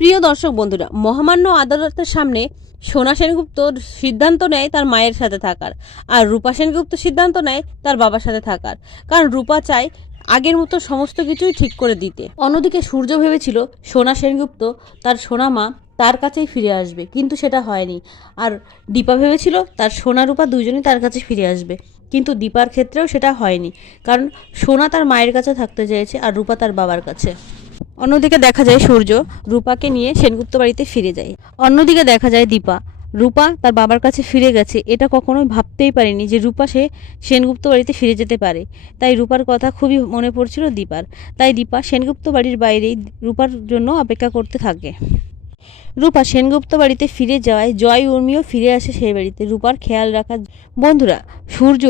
প্রিয় দর্শক বন্ধুরা, মহামান্য আদালতের সামনে সোনা সেনগুপ্ত সিদ্ধান্ত নেয় তার মায়ের সাথে থাকার, আর রূপা সেনগুপ্ত সিদ্ধান্ত নেয় তার বাবার সাথে থাকার। কারণ রূপা চায় আগের মতো সমস্ত কিছুই ঠিক করে দিতে। অন্যদিকে সূর্য ভেবেছিল সোনা সেনগুপ্ত তার সোনা মা তার কাছেই ফিরে আসবে, কিন্তু সেটা হয়নি। আর দীপা ভেবেছিল তার সোনা রূপা দুইজনই তার কাছে ফিরে আসবে, কিন্তু দীপার ক্ষেত্রেও সেটা হয়নি। কারণ সোনা তার মায়ের কাছে থাকতে চেয়েছে আর রূপা তার বাবার কাছে। অন্যদিকে দেখা যায় সূর্য রূপাকে নিয়ে সেনগুপ্ত বাড়িতে ফিরে যায়। অন্যদিকে দেখা যায় রূপা তার বাবার কাছে ফিরে গেছে। এটা কখনোই ভাবতেই পারেনি যে রূপা সেনগুপ্ত বাড়িতে ফিরে যেতে পারে। তাই রূপার কথা খুবই মনে পড়ছিল দীপার। তাই দীপা সেনগুপ্ত বাড়ির বাইরেই রূপার জন্য অপেক্ষা করতে থাকে। রূপা সেনগুপ্ত বাড়িতে ফিরে যাওয়ায় জয় উর্মিও ফিরে আসে সেই বাড়িতে রূপার খেয়াল রাখার। বন্ধুরা, সূর্য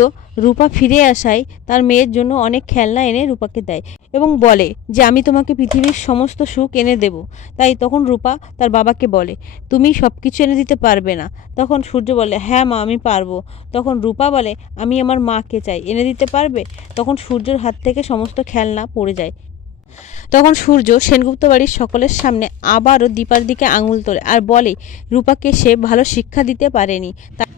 রূপা ফিরে আসায় তার মেয়ের জন্য অনেক খেলনা এনে রূপাকে দেয় এবং বলে যে আমি তোমাকে পৃথিবীর সমস্ত সুখ এনে দেব। তাই তখন রূপা তার বাবাকে বলে, তুমি সব কিছু এনে দিতে পারবে না। তখন সূর্য বলে, হ্যাঁ মা, আমি পারবো। তখন রূপা বলে, আমি আমার মাকে চাই, এনে দিতে পারবে? তখন সূর্যের হাত থেকে সমস্ত খেলনা পড়ে যায়। তখন সূর্য সেনগুপ্ত বাড়ির সকলের সামনে আবারও দীপার দিকে আঙুল তোলে আর বলে রূপাকে সে ভালো শিক্ষা দিতে পারেনি।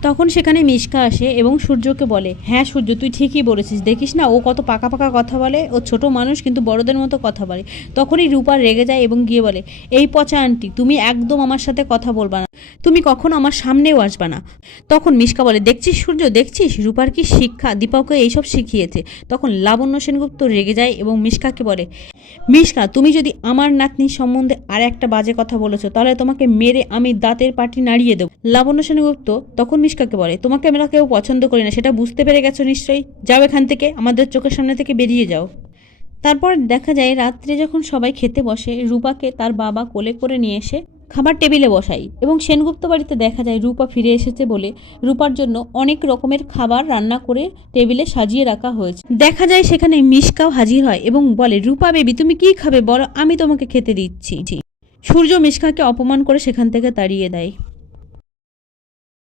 তখন সেখানে মিশকা আসে এবং সূর্যকে বলে, হ্যাঁ সূর্য, তুই ঠিকই বলেছিস, দেখিস না ও কত পাকা পাকা কথা বলে, ও ছোট মানুষ কিন্তু বড়দের মতো কথা বলে। তখনই রূপা রেগে যায় এবং গিয়ে বলে, এই পচা আন্টি, তুমি একদম আমার সাথে কথা বলবা না, তুমি কখনো আমার সামনেও আসবা না। তখন মিশকা বলে, দেখছিস সূর্য, দেখছিস রূপার কি শিক্ষা, দীপাকে এইসব শিখিয়েছে। তখন লাবণ্য সেনগুপ্ত রেগে যায় এবং মিশকাকে বলে, মিশকা, তুমি যদি আমার নাতনি সম্বন্ধে আর একটা বাজে কথা বলেছো তাহলে তোমাকে মেরে আমি দাঁতের পাটি নাড়িয়ে দেবো। লাবণ্য সেনগুপ্ত তখন মিশকাকে বলে, তোমাকে আমরা কেউ পছন্দ করি না, সেটা বুঝতে পেরে গেছো নিশ্চয়ই, যাও এখান থেকে, আমাদের চোখের সামনে থেকে বেরিয়ে যাও। তারপর দেখা যায় রাত্রে যখন সবাই খেতে বসে, রূপাকে তার বাবা কোলে করে নিয়ে এসে খাবার টেবিলে বসাই এবং সেনগুপ্ত বাড়িতে দেখা যায় রূপা ফিরে এসেছে বলে রূপার জন্য অনেক রকমের খাবার রান্না করে টেবিলে সাজিয়ে রাখা হয়েছে। দেখা যায় সেখানে মিশকাও হাজির হয় এবং বলে, রূপা বেবি, তুমি কি খাবে বলো, আমি তোমাকে খেতে দিচ্ছি। সূর্য মিশকাকে অপমান করে সেখান থেকে তাড়িয়ে দেয়।